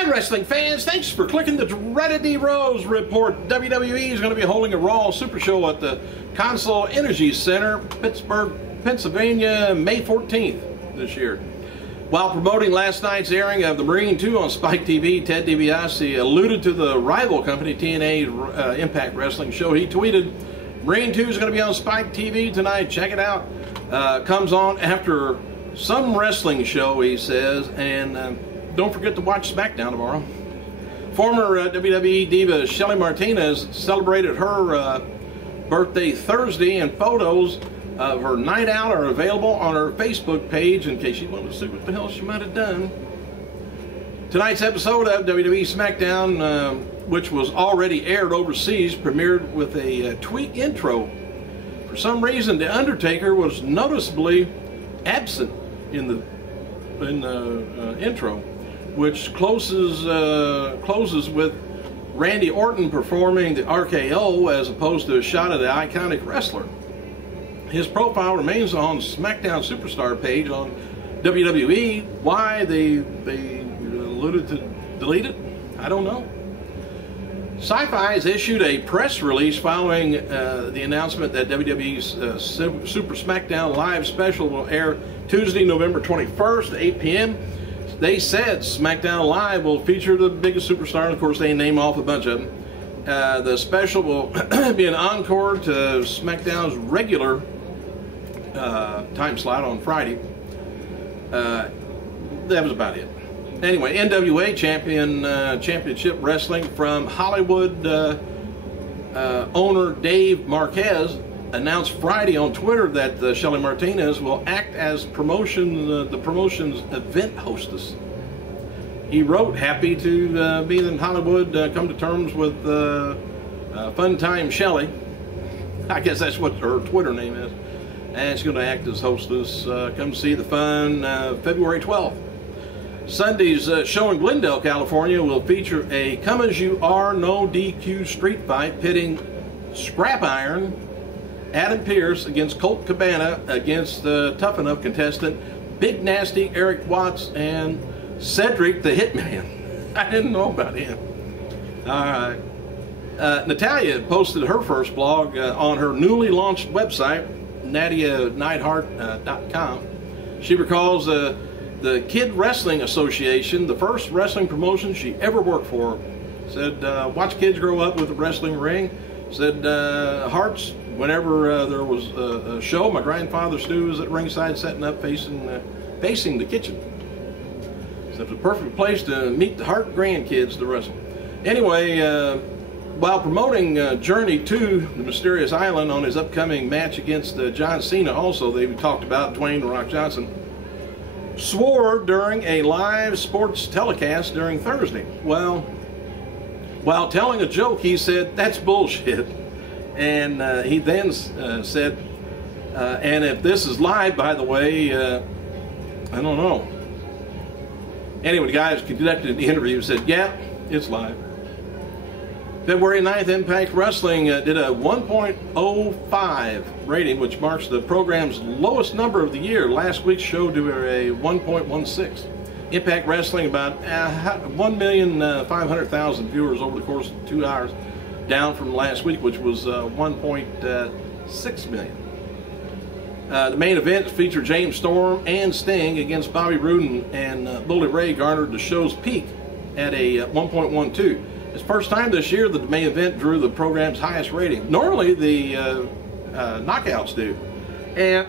Hi, wrestling fans. Thanks for clicking the dreaded D Rose report. WWE is going to be holding a Raw Super Show at the Consol Energy Center, Pittsburgh, Pennsylvania, May 14th this year. While promoting last night's airing of the Marine 2 on Spike TV, Ted DiBiase alluded to the rival company TNA Impact Wrestling show. He tweeted, Marine 2 is going to be on Spike TV tonight. Check it out. Comes on after some wrestling show, he says, and don't forget to watch SmackDown tomorrow. Former WWE diva Shelly Martinez celebrated her birthday Thursday, and photos of her night out are available on her Facebook page in case you want to see what the hell she might have done. Tonight's episode of WWE SmackDown, which was already aired overseas, premiered with a tweak intro. For some reason, The Undertaker was noticeably absent in the intro, which closes with Randy Orton performing the RKO as opposed to a shot of the iconic wrestler. His profile remains on SmackDown Superstar page on WWE. Why they alluded to delete it, I don't know. Syfy has issued a press release following the announcement that WWE's Super SmackDown Live special will air Tuesday, November 21st at 8 p.m. They said SmackDown Live will feature the biggest superstar, and of course they name off a bunch of them. The special will be an encore to SmackDown's regular time slot on Friday. That was about it. Anyway, NWA Championship Wrestling from Hollywood owner Dave Marquez announced Friday on Twitter that Shelly Martinez will act as the promotion's event hostess. He wrote, happy to be in Hollywood, come to terms with Fun Time Shelly. I guess that's what her Twitter name is. And she's going to act as hostess. Come see the fun February 12th. Sunday's show in Glendale, California will feature a come as you are, no DQ street fight pitting Scrap Iron Adam Pearce against Colt Cabana against the tough enough contestant Big Nasty Eric Watts and Cedric the Hitman. I didn't know about him. All right. Natalia posted her first blog on her newly launched website, NadiaNeidhart.com. She recalls the Kid Wrestling Association, the first wrestling promotion she ever worked for. Said, watch kids grow up with a wrestling ring. Said, Hearts, whenever there was a show, my grandfather Stu was at ringside setting up facing the kitchen. So it's a perfect place to meet the Hart grandkids to wrestle. Anyway, while promoting Journey to the Mysterious Island on his upcoming match against John Cena, also they talked about Dwayne "The Rock" Johnson, swore during a live sports telecast during Thursday. Well, while telling a joke, he said, that's bullshit. And he then said, and if this is live, by the way, I don't know. Anyway, the guy who conducted the interview said, yeah, it's live. February 9th, Impact Wrestling did a 1.05 rating, which marks the program's lowest number of the year. Last week's show did a 1.16. Impact Wrestling about 1,500,000 viewers over the course of 2 hours, down from last week, which was 1.6 million. The main event featured James Storm and Sting against Bobby Roode and Bully Ray, garnered the show's peak at a 1.12. It's the first time this year that the main event drew the program's highest rating. Normally the knockouts do. And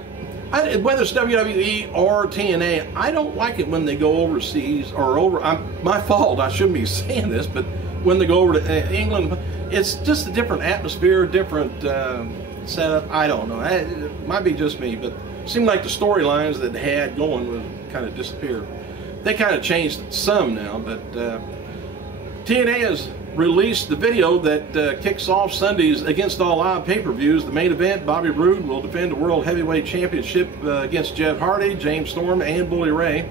whether it's WWE or TNA, I don't like it when they go overseas or my fault, I shouldn't be saying this, but when they go over to England, it's just a different atmosphere, different setup. I don't know. It might be just me, but it seemed like the storylines that they had going would kind of disappear. They kind of changed some now, but TNA has released the video that kicks off Sunday's Against All Odds pay-per-views. The main event, Bobby Roode will defend the World Heavyweight Championship against Jeff Hardy, James Storm, and Bully Ray.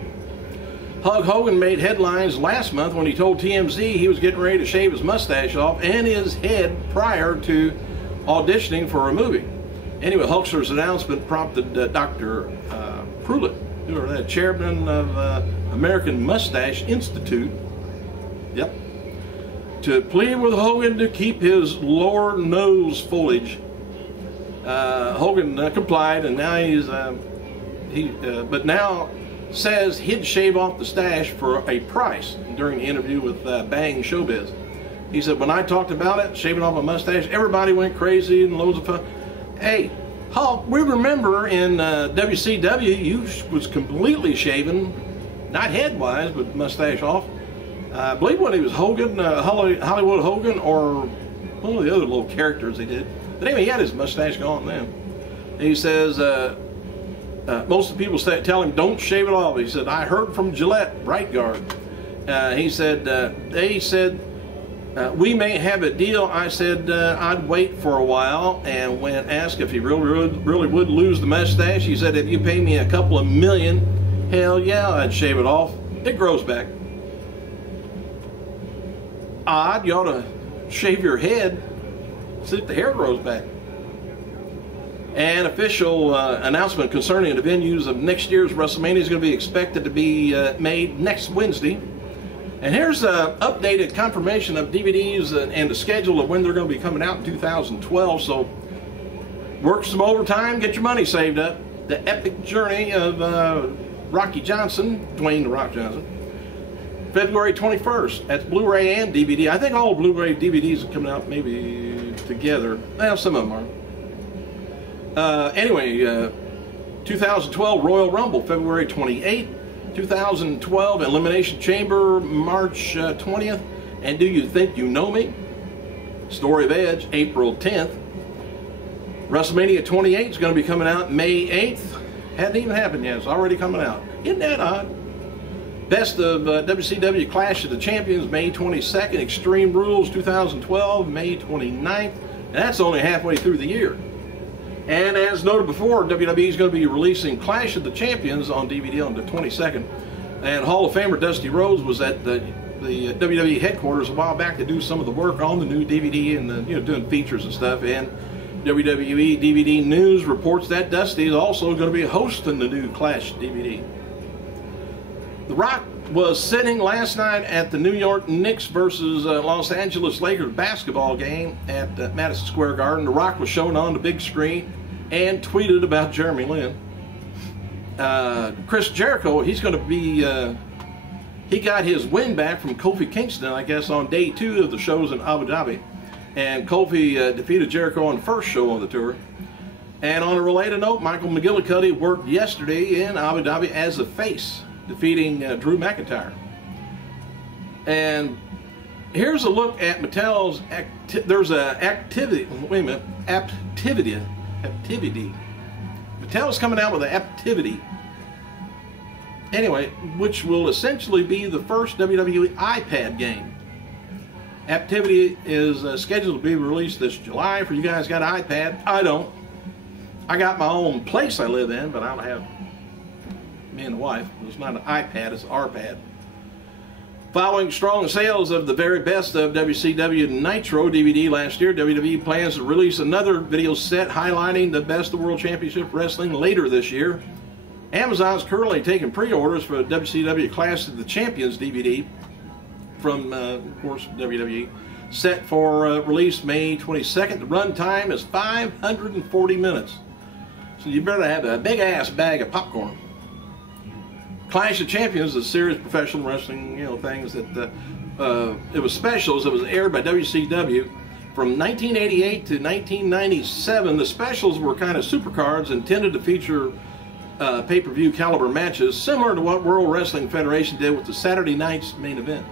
Hulk Hogan made headlines last month when he told TMZ he was getting ready to shave his mustache off and his head prior to auditioning for a movie. Anyway, Hulkster's announcement prompted Dr. Pruitt, who are the chairman of American Mustache Institute, Yep. To plead with Hogan to keep his lower nose foliage. Hogan complied, and now but now says he'd shave off the stash for a price during the interview with Bang Showbiz. He said, when I talked about it, shaving off a mustache, everybody went crazy and loads of fun. Hey, Hulk, we remember in WCW, you was completely shaven, not head-wise, but mustache off. I believe when he was Hogan, Hollywood Hogan, or one of the other little characters he did. But anyway, he had his mustache gone then. And he says, most of the people tell him, don't shave it off. He said, I heard from Gillette, Right Guard. He said, they said, we may have a deal. I said, I'd wait for a while. And when asked if he really would lose the mustache, he said, if you pay me a couple of million, hell yeah, I'd shave it off. It grows back. Odd, you ought to shave your head, see if the hair grows back. An official announcement concerning the venues of next year's WrestleMania is going to be expected to be made next Wednesday. And here's an updated confirmation of DVDs and the schedule of when they're going to be coming out in 2012. So work some overtime, get your money saved up. The epic journey of Rocky Johnson, Dwayne "The Rock" Johnson. February 21st. That's Blu-ray and DVD. I think all Blu-ray DVDs are coming out maybe together. Well, some of them are. Anyway, 2012 Royal Rumble, February 28th. 2012 Elimination Chamber, March 20th. And Do You Think You Know Me? Story of Edge, April 10th. WrestleMania 28 is going to be coming out May 8th. Hadn't even happened yet. It's already coming out. Isn't that odd? Best of WCW Clash of the Champions, May 22nd. Extreme Rules 2012, May 29th. And that's only halfway through the year. And as noted before, WWE is going to be releasing Clash of the Champions on DVD on the 22nd. And Hall of Famer Dusty Rhodes was at the WWE headquarters a while back to do some of the work on the new DVD and doing features and stuff. And WWE DVD News reports that Dusty is also going to be hosting the new Clash DVD. The Rock was sitting last night at the New York Knicks versus Los Angeles Lakers basketball game at Madison Square Garden. The Rock was shown on the big screen and tweeted about Jeremy Lin. Chris Jericho, he's going to be, he got his win back from Kofi Kingston, I guess, on day 2 of the shows in Abu Dhabi. And Kofi defeated Jericho on the first show on the tour. And on a related note, Michael McGillicuddy worked yesterday in Abu Dhabi as a face, defeating Drew McIntyre. And here's a look at Mattel's there's a activity. Wait a minute, activity. Mattel's coming out with an activity. Anyway, which will essentially be the first WWE iPad game. Activity is scheduled to be released this July. For you guys got an iPad? I don't. I got my own place I live in, but I don't have. Me and the wife. It's not an iPad, it's an RPad. Following strong sales of the very best of WCW Nitro DVD last year, WWE plans to release another video set highlighting the best of World Championship Wrestling later this year. Amazon's currently taking pre-orders for WCW Clash of the Champions DVD from, of course, WWE, set for release May 22nd. The run time is 540 minutes. So you better have a big-ass bag of popcorn. Clash of Champions is a series of professional wrestling, things that it was specials. It was aired by WCW from 1988 to 1997. The specials were kind of supercards intended to feature pay-per-view caliber matches, similar to what World Wrestling Federation did with the Saturday night's main event.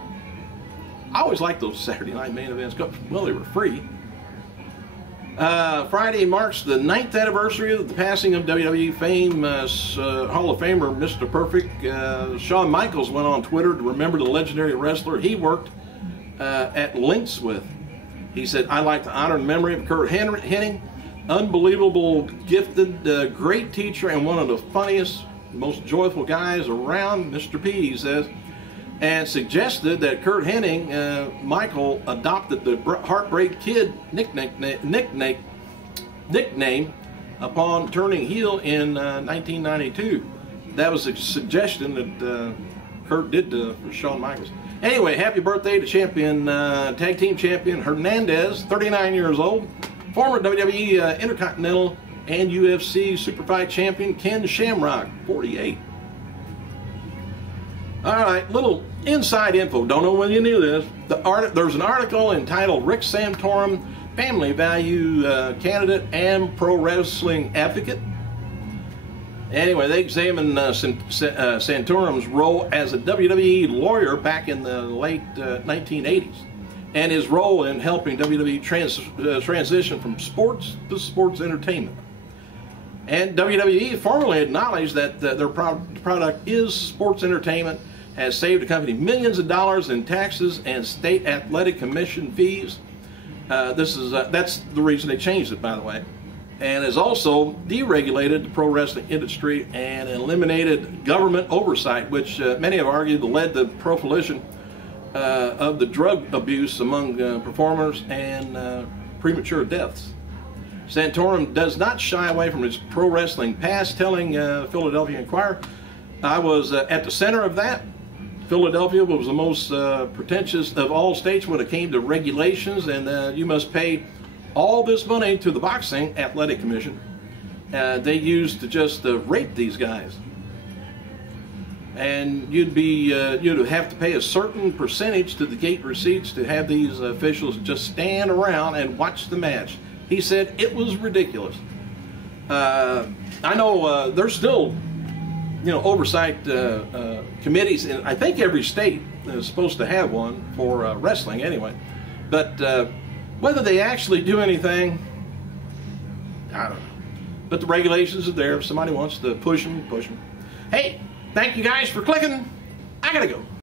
I always liked those Saturday night main events. Well, they were free. Friday marks the 9th anniversary of the passing of WWE famous Hall of Famer Mr. Perfect. Shawn Michaels went on Twitter to remember the legendary wrestler he worked at Lynx with. He said, "I'd like to honor the memory of Curt Hennig, unbelievable, gifted, great teacher, and one of the funniest, most joyful guys around, Mr. P," he says, and suggested that Curt Hennig, Michael, adopted the Heartbreak Kid nickname upon turning heel in 1992. That was a suggestion that Curt did to Shawn Michaels. Anyway, happy birthday to champion, tag team champion Hernandez, 39 years old. Former WWE Intercontinental and UFC Super Fight champion Ken Shamrock, 48. All right, little inside info. Don't know whether you knew this. There's an article entitled "Rick Santorum, Family Value Candidate and Pro Wrestling Advocate." Anyway, they examined Santorum's role as a WWE lawyer back in the late 1980s, and his role in helping WWE transition from sports to sports entertainment. And WWE formally acknowledged that their product is sports entertainment, has saved the company millions of dollars in taxes and state athletic commission fees. That's the reason they changed it, by the way. And has also deregulated the pro wrestling industry and eliminated government oversight, which many have argued led to the proliferation of the drug abuse among performers and premature deaths. Santorum does not shy away from his pro wrestling past, telling Philadelphia Inquirer, "I was at the center of that. Philadelphia was the most pretentious of all states when it came to regulations, and you must pay all this money to the Boxing Athletic Commission they used to just rape these guys. And you'd have to pay a certain percentage to the gate receipts to have these officials just stand around and watch the match." He said it was ridiculous. I know there's still, oversight committees, and I think every state is supposed to have one for wrestling anyway. But whether they actually do anything, I don't know. But the regulations are there. If somebody wants to push them, push them. Hey, thank you guys for clicking. I gotta go.